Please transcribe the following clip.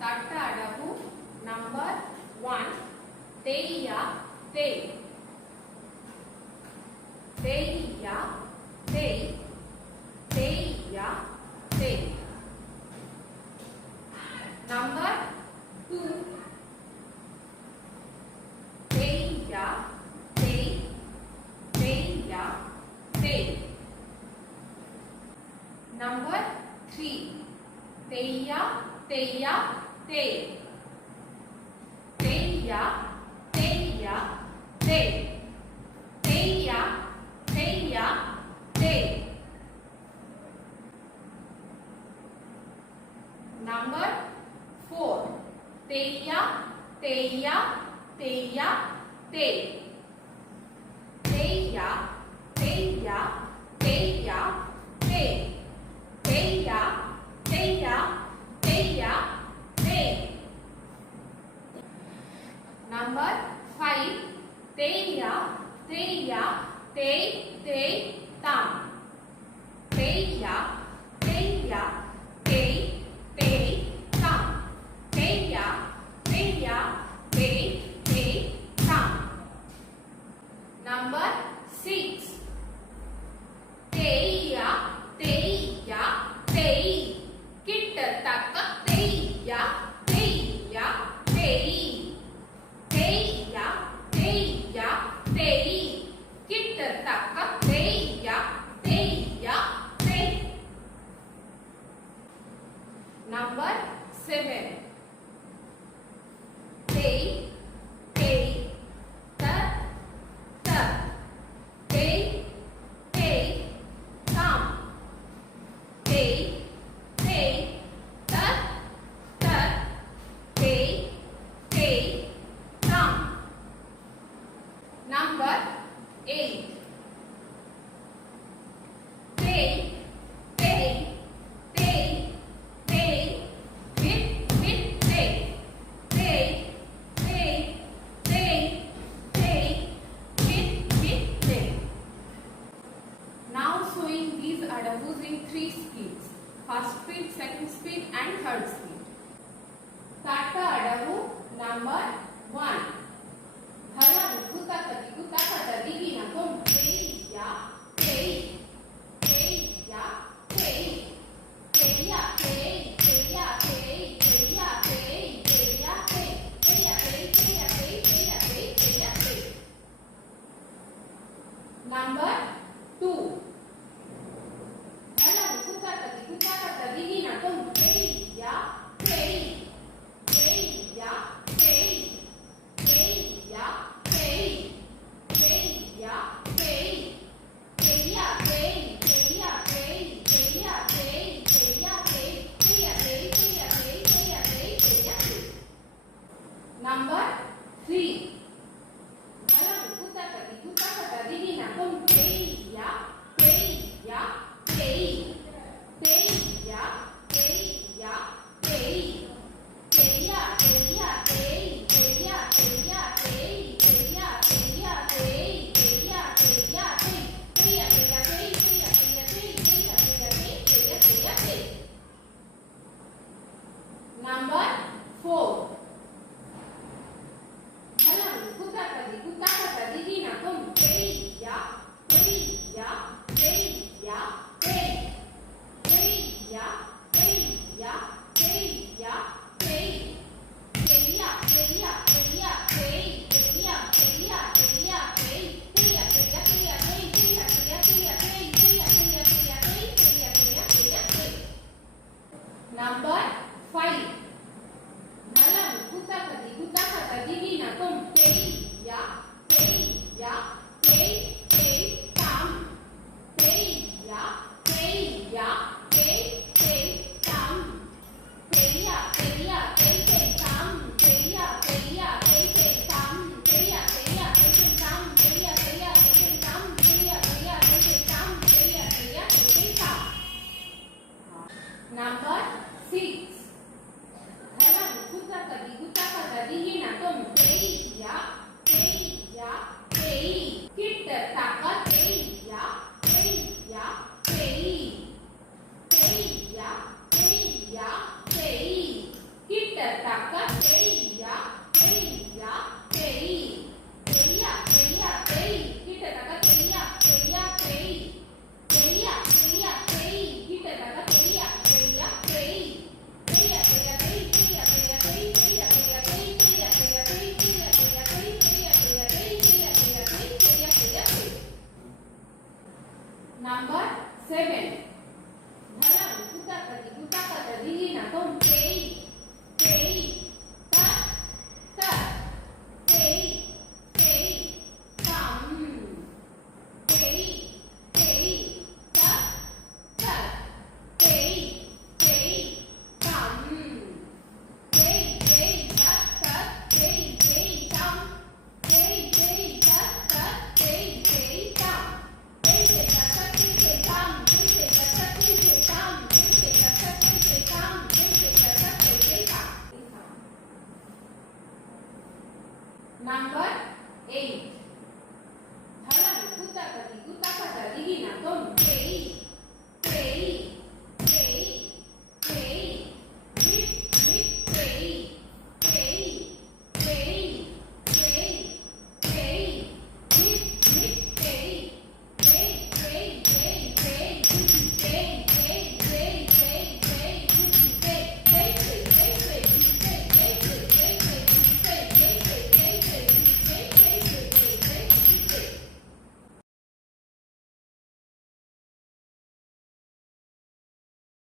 தட்ட அடவு நம்பர் 1 தேய்யா தேய் தேய்யா தேய் தேய்யா தேய். நம்பர் 2 தேய்யா தேய் தேய்யா தேய். நம்பர் 3 தேய்யா தேய்யா தேய் தேய்யா தேய்யா தேய் தேய்யா தேய்யா தேய். நம்பர் 4 தேய்யா தேய்யா தேய்யா தேய் தேய்யா தேய்யா தேய்யா தேய் தேய்யா தேய்யா தேய்யா தேய். Number 5 தேய்யா தேய்யா தேய் தேய் தாம் தேய்யா தேய்யா தேய் தேய் தாம் தேய்யா தேய்யா தேய் தேய் தாம். நம்பர் 6 தேய்யா தேய்யா தேய் கிட்டத்தக்க தேய்யா தேய்யா தேய் தேய்யா தேய்யா தேய் கிட்டத்தக்க தேய்யா தேய்யா தேய். நம்பர் 7 தேய் தேய் த த தேய் தேய் தாம் தேய் தேய் த த தேய் தேய் தாம். Number 8 they they they they with with they they they they they with with they. Now showing these adavus in 3 speeds: first speed, second speed and third speed. Tata adavu number 1 Hala guta kati guta kata digina kom teya tei teya tei teya tei teya tei teya tei teya tei teya tei teya tei teya tei teya tei. Number 2 Hala guta kata digina kom teya tei teya tei teya tei teya tei teya tei teya tei teya tei teya tei teya tei teya tei teya tei teya tei. Number 3 Halang guta kata digina kom teya teya tei teya teya tei teya teya tei teya teya tei teya teya tei teya teya tei teya teya tei teya teya tei teya teya tei teya teya tei. Number 4 Halang guta kata digina kom teya teya teya tei teya teya teya tei teya teya teya tei teya teya teya tei teya teya teya tei teya teya teya tei teya teya teya tei teya teya teya tei. Number 5 Halang guta kata digina kom teya teya tei tei tam teya teya tei tei tam teya teya tei tei tam teya teya tei tei tam teya teya tei tei tam teya teya tei tei tam teya teya tei tei tam teya teya tei tei tam. Number 6